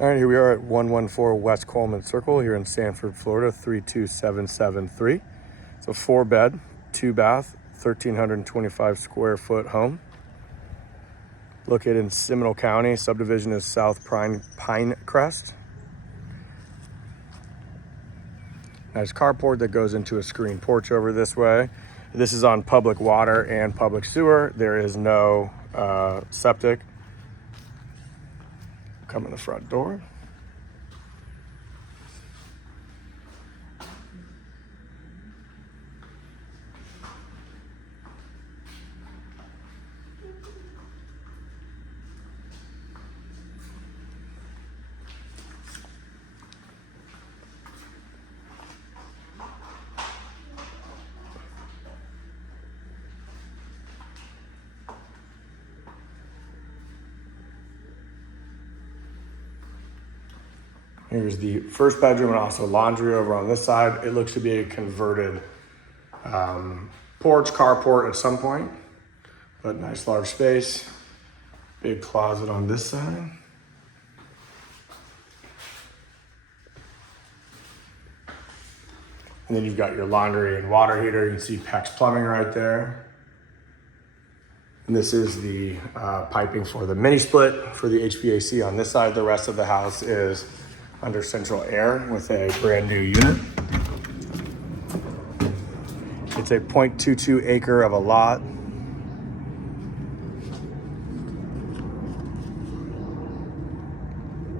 All right, here we are at 114 West Coleman Circle here in Sanford, Florida, 32773. It's a 4-bed, 2-bath, 1,325 square foot home. Located in Seminole County. Subdivision is South Pinecrest. Nice carport that goes into a screen porch over this way. This is on public water and public sewer. There is no septic. Come in the front door. Here's the first bedroom and also laundry over on this side. It looks to be a converted porch, carport at some point, but nice large space. Big closet on this side. And then you've got your laundry and water heater. You can see PEX plumbing right there. And this is the piping for the mini split for the HVAC on this side. The rest of the house is under central air with a brand new unit. It's a 0.22 acre of a lot.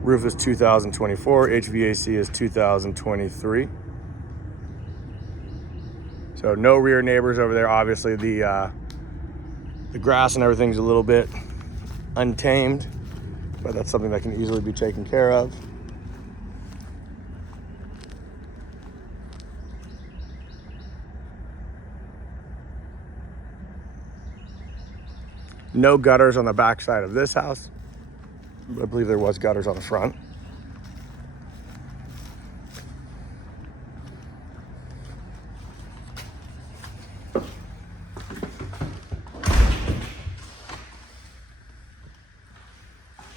Roof is 2024, HVAC is 2023. So no rear neighbors over there. Obviously the grass and everything's a little bit untamed, but that's something that can easily be taken care of. No gutters on the back side of this house. I believe there was gutters on the front.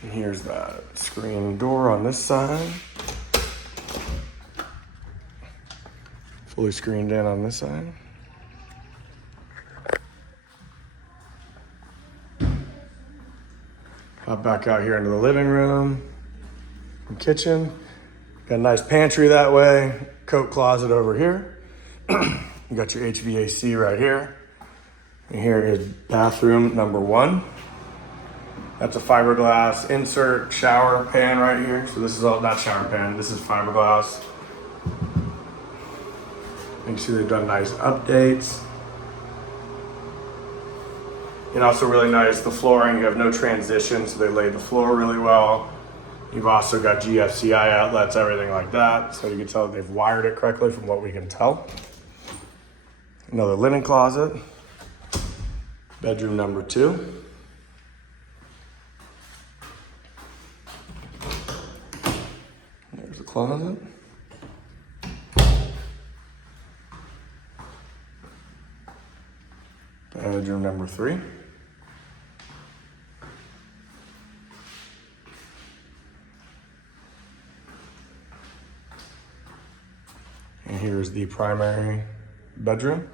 And here's that screen door on this side. Fully screened in on this side. Hop back out here into the living room and kitchen. Got a nice pantry that way. Coat closet over here. You got your HVAC right here. And here is bathroom number 1. That's a fiberglass insert shower pan right here. So this is all, not shower pan, this is fiberglass. You can see they've done nice updates. And also really nice, the flooring, you have no transition, so they laid the floor really well. You've also got GFCI outlets, everything like that. So you can tell they've wired it correctly from what we can tell. Another linen closet. Bedroom number 2. There's the closet. Bedroom number 3. And here's the primary bedroom.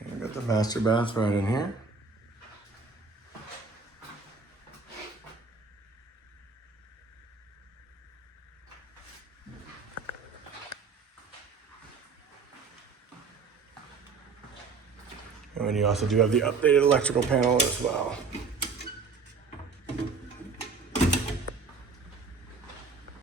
And we've got the master bath right in here. And then you also do have the updated electrical panel as well.